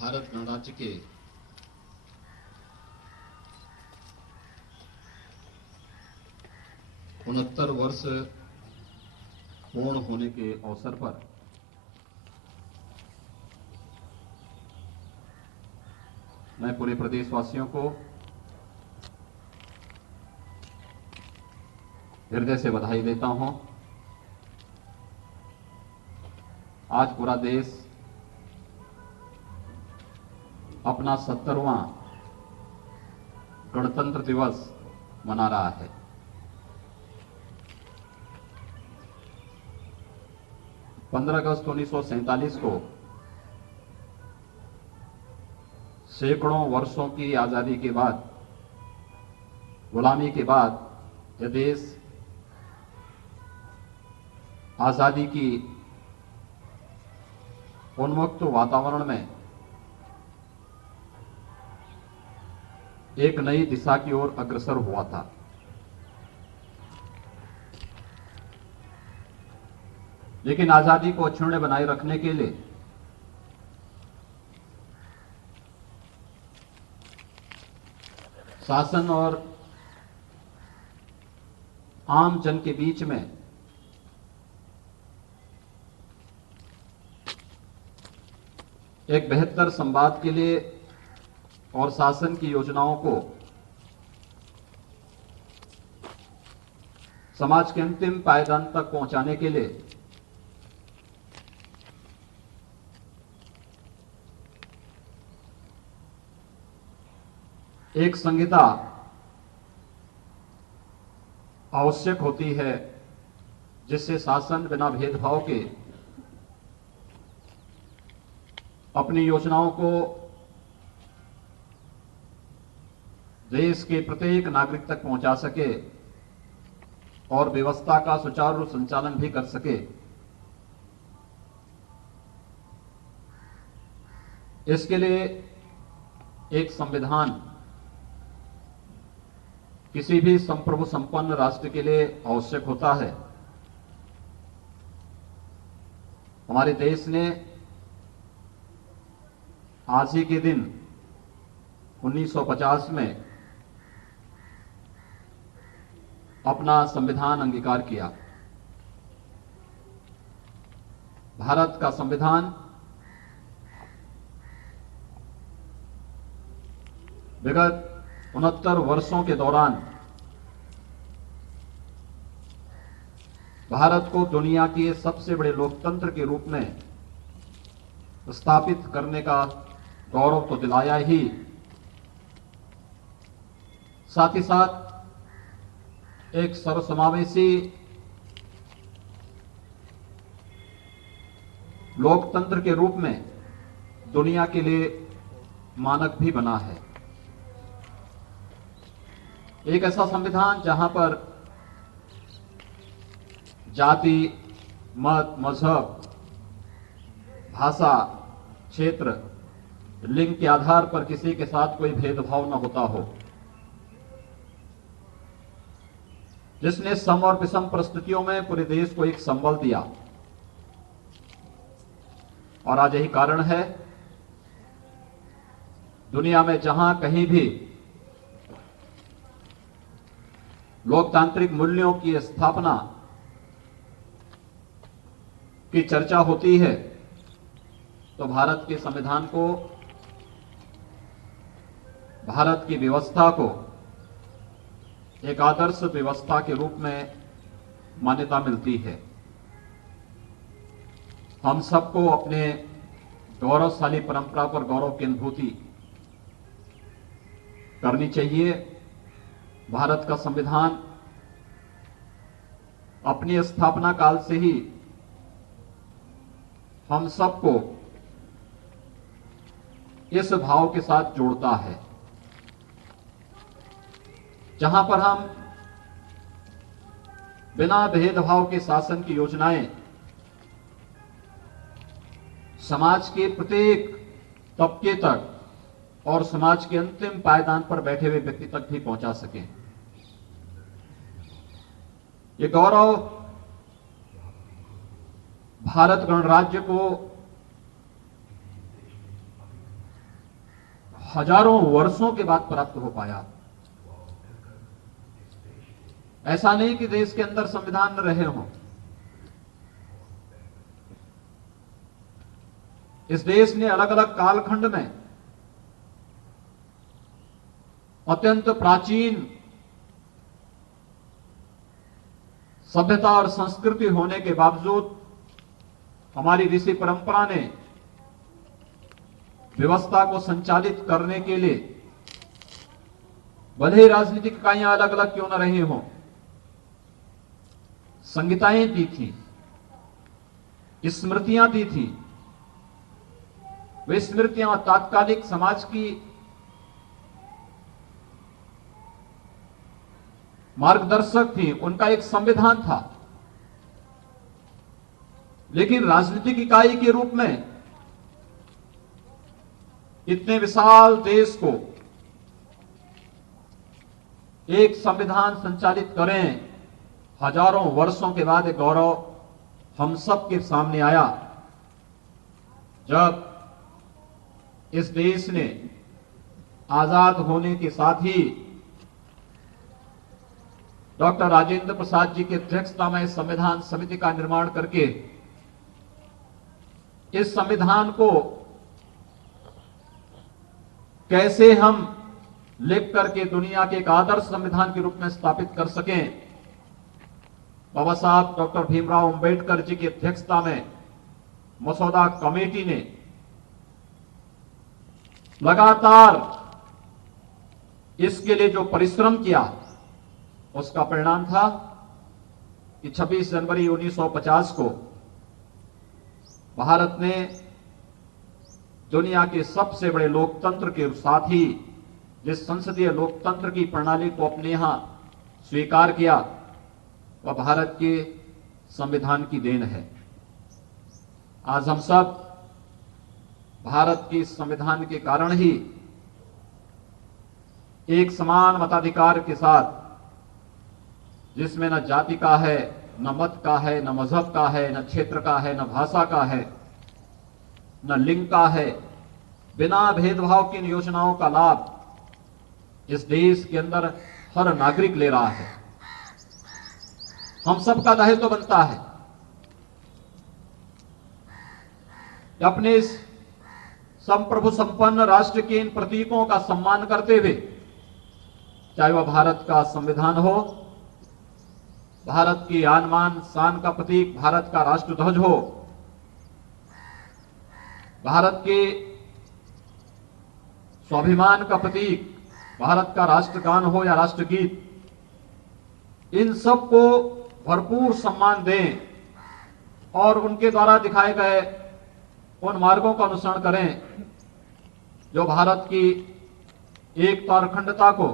भारत गणराज्य के उनहत्तर वर्ष पूर्ण होने के अवसर पर मैं पूरे प्रदेशवासियों को हृदय से बधाई देता हूं। आज पूरा देश अपना 70वां गणतंत्र दिवस मना रहा है। पंद्रह अगस्त 1947 को सैकड़ों वर्षों की आजादी के बाद, गुलामी के बाद यह देश आजादी की उन्मुक्त वातावरण में एक नई दिशा की ओर अग्रसर हुआ था। लेकिन आजादी को अक्षुण्ण बनाए रखने के लिए शासन और आम जन के बीच में एक बेहतर संवाद के लिए और शासन की योजनाओं को समाज के अंतिम पायदान तक पहुंचाने के लिए एक संहिता आवश्यक होती है, जिससे शासन बिना भेदभाव के अपनी योजनाओं को देश के प्रत्येक नागरिक तक पहुंचा सके और व्यवस्था का सुचारू संचालन भी कर सके। इसके लिए एक संविधान किसी भी संप्रभु संपन्न राष्ट्र के लिए आवश्यक होता है। हमारे देश ने आज ही के दिन 1950 में अपना संविधान अंगीकार किया। भारत का संविधान विगत 69 वर्षों के दौरान भारत को दुनिया के सबसे बड़े लोकतंत्र के रूप में स्थापित करने का गौरव तो दिलाया ही, साथ ही साथ एक सर्वसमावेशी लोकतंत्र के रूप में दुनिया के लिए मानक भी बना है। एक ऐसा संविधान जहां पर जाति, मत, मजहब, भाषा, क्षेत्र, लिंग के आधार पर किसी के साथ कोई भेदभाव न होता हो, जिसने सम और विषम परिस्थितियों में पूरे देश को एक संबल दिया। और आज यही कारण है, दुनिया में जहां कहीं भी लोकतांत्रिक मूल्यों की स्थापना की चर्चा होती है, तो भारत के संविधान को, भारत की व्यवस्था को एक आदर्श व्यवस्था के रूप में मान्यता मिलती है। हम सबको अपने गौरवशाली परंपरा पर गौरव की अनुभूति करनी चाहिए। भारत का संविधान अपनी स्थापना काल से ही हम सबको इस भाव के साथ जोड़ता है, जहां पर हम बिना भेदभाव के शासन की योजनाएं समाज के प्रत्येक तबके तक और समाज के अंतिम पायदान पर बैठे हुए व्यक्ति तक भी पहुंचा सकें। ये गौरव भारत गणराज्य को हजारों वर्षों के बाद प्राप्त हो पाया। ऐसा नहीं कि देश के अंदर संविधान न रहे हों। इस देश ने अलग अलग कालखंड में अत्यंत प्राचीन सभ्यता और संस्कृति होने के बावजूद हमारी ऋषि परंपरा ने व्यवस्था को संचालित करने के लिए, भले ही राजनीतिक इकाइयां अलग अलग क्यों न रही हों, संहिताएं दी थी, स्मृतियां दी थी। वे स्मृतियां तात्कालिक समाज की मार्गदर्शक थी, उनका एक संविधान था। लेकिन राजनीतिक इकाई के रूप में इतने विशाल देश को एक संविधान संचालित करें, हजारों वर्षों के बाद एक गौरव हम सब के सामने आया जब इस देश ने आजाद होने के साथ ही डॉक्टर राजेंद्र प्रसाद जी की अध्यक्षता में संविधान समिति का निर्माण करके इस संविधान को कैसे हम लिख करके दुनिया के एक आदर्श संविधान के रूप में स्थापित कर सकें, बाबा साहब डॉक्टर भीमराव अंबेडकर जी की अध्यक्षता में मसौदा कमेटी ने लगातार इसके लिए जो परिश्रम किया, उसका परिणाम था कि 26 जनवरी 1950 को भारत ने दुनिया के सबसे बड़े लोकतंत्र के साथ ही जिस संसदीय लोकतंत्र की प्रणाली को अपने यहां स्वीकार किया, वह भारत के संविधान की देन है। आज हम सब भारत के संविधान के कारण ही एक समान मताधिकार के साथ, जिसमें न जाति का है, न मत का है, न मजहब का है, न क्षेत्र का है, न भाषा का है, न लिंग का है, बिना भेदभाव की इन योजनाओं का लाभ इस देश के अंदर हर नागरिक ले रहा है। हम सबका दायित्व बनता है कि अपने इस संप्रभु संपन्न राष्ट्र के इन प्रतीकों का सम्मान करते हुए, चाहे वह भारत का संविधान हो, भारत की आन बान शान का प्रतीक भारत का राष्ट्रध्वज हो, भारत के स्वाभिमान का प्रतीक भारत का राष्ट्रगान हो या राष्ट्रगीत, इन सब को भरपूर सम्मान दें और उनके द्वारा दिखाए गए उन मार्गों का अनुसरण करें जो भारत की एकता और अखंडता को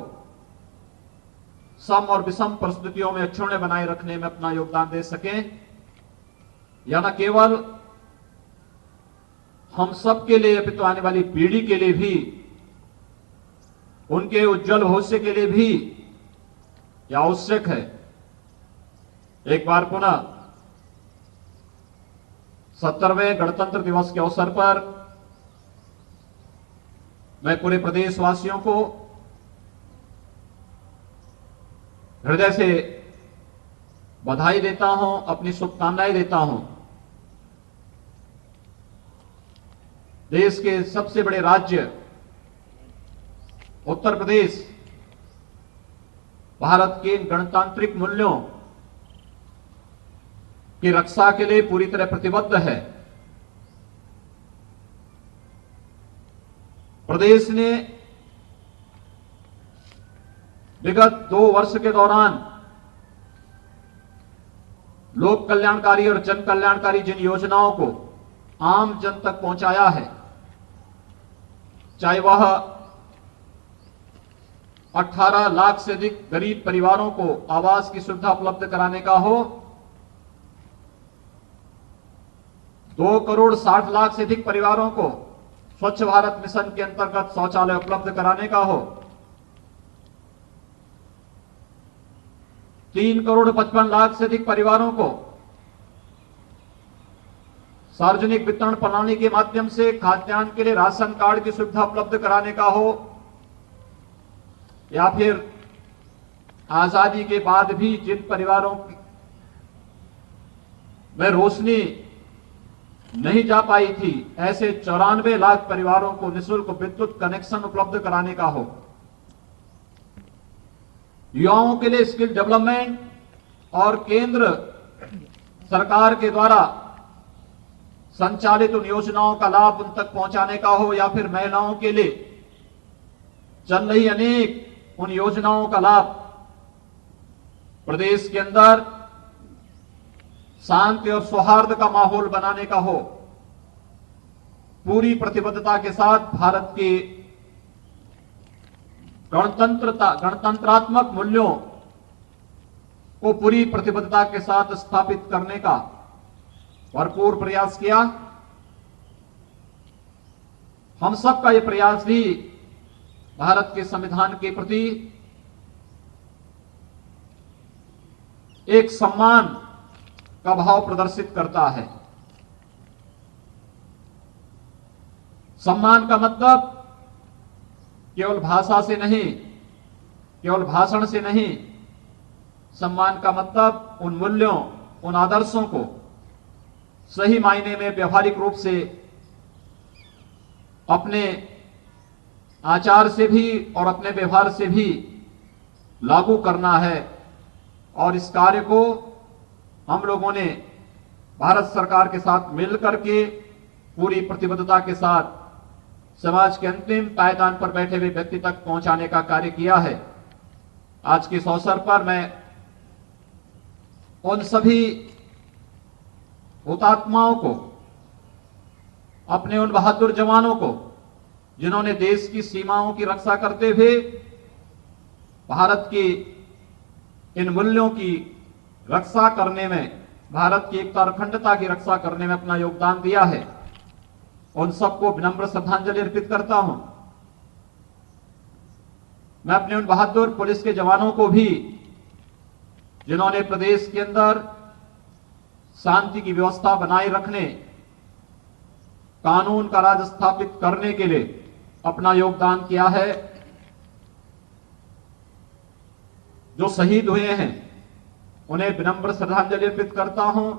सम और विषम परिस्थितियों में अक्षुण्य बनाए रखने में अपना योगदान दे सकें। या न केवल हम सब के लिए अपितु आने वाली पीढ़ी के लिए भी, उनके उज्जवल भविष्य के लिए भी यह आवश्यक है। एक बार पुनः 70वें गणतंत्र दिवस के अवसर पर मैं पूरे प्रदेशवासियों को हृदय से बधाई देता हूं, अपनी शुभकामनाएं देता हूं। देश के सबसे बड़े राज्य उत्तर प्रदेश भारत के गणतांत्रिक मूल्यों की रक्षा के लिए पूरी तरह प्रतिबद्ध है। प्रदेश ने विगत 2 वर्ष के दौरान लोक कल्याणकारी और जन कल्याणकारी जिन योजनाओं को आम जन तक पहुंचाया है, चाहे वह 18 लाख से अधिक गरीब परिवारों को आवास की सुविधा उपलब्ध कराने का हो, 2 करोड़ 60 लाख से अधिक परिवारों को स्वच्छ भारत मिशन के अंतर्गत शौचालय उपलब्ध कराने का हो, 3 करोड़ 55 लाख से अधिक परिवारों को सार्वजनिक वितरण प्रणाली के माध्यम से खाद्यान्न के लिए राशन कार्ड की सुविधा उपलब्ध कराने का हो, या फिर आजादी के बाद भी जिन परिवारों में रोशनी नहीं जा पाई थी, ऐसे 94 लाख परिवारों को निःशुल्क विद्युत कनेक्शन उपलब्ध कराने का हो, युवाओं के लिए स्किल डेवलपमेंट और केंद्र सरकार के द्वारा संचालित उन योजनाओं का लाभ उन तक पहुंचाने का हो, या फिर महिलाओं के लिए चल रही अनेक उन योजनाओं का लाभ प्रदेश के अंदर शांति और सौहार्द का माहौल बनाने का हो, पूरी प्रतिबद्धता के साथ भारत की गणतंत्रात्मक मूल्यों को पूरी प्रतिबद्धता के साथ स्थापित करने का भरपूर प्रयास किया। हम सबका यह प्रयास भी भारत के संविधान के प्रति एक सम्मान का भाव प्रदर्शित करता है। सम्मान का मतलब केवल भाषा से नहीं, केवल भाषण से नहीं, सम्मान का मतलब उन मूल्यों, उन आदर्शों को सही मायने में व्यवहारिक रूप से अपने आचार से भी और अपने व्यवहार से भी लागू करना है। और इस कार्य को हम लोगों ने भारत सरकार के साथ मिलकर के पूरी प्रतिबद्धता के साथ समाज के अंतिम पायदान पर बैठे हुए व्यक्ति तक पहुंचाने का कार्य किया है। आज के इस अवसर पर मैं उन सभी हुतात्माओं को, अपने उन बहादुर जवानों को जिन्होंने देश की सीमाओं की रक्षा करते हुए भारत की इन मूल्यों की रक्षा करने में, भारत की एकता और अखंडता की रक्षा करने में अपना योगदान दिया है, उन सबको विनम्र श्रद्धांजलि अर्पित करता हूं। मैं अपने उन बहादुर पुलिस के जवानों को भी, जिन्होंने प्रदेश के अंदर शांति की व्यवस्था बनाए रखने, कानून का राज स्थापित करने के लिए अपना योगदान किया है, जो शहीद हुए हैं, उन्हें विनम्र श्रद्धांजलि अर्पित करता हूं।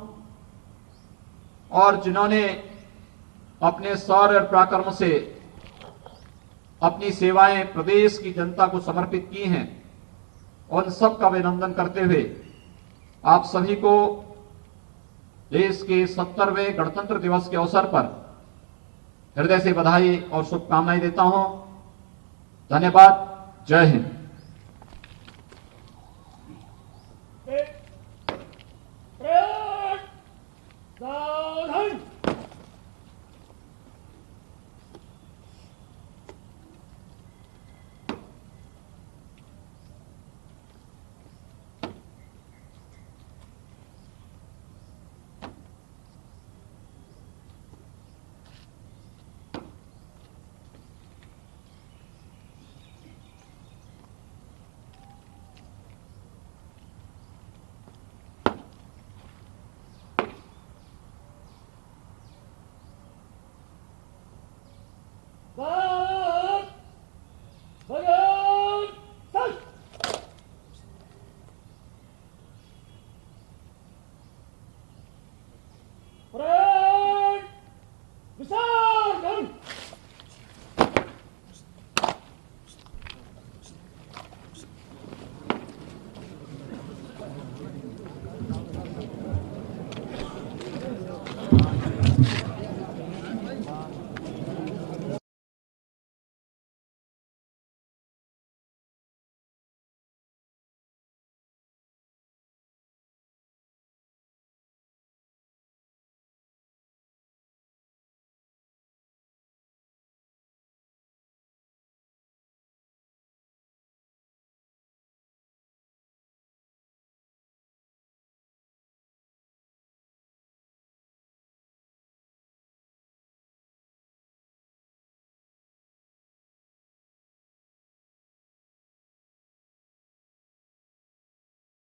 और जिन्होंने अपने शौर्य और पराक्रम से अपनी सेवाएं प्रदेश की जनता को समर्पित की हैं, उन सब का अभिनंदन करते हुए आप सभी को देश के 70वें गणतंत्र दिवस के अवसर पर हृदय से बधाई और शुभकामनाएं देता हूं। धन्यवाद। जय हिंद।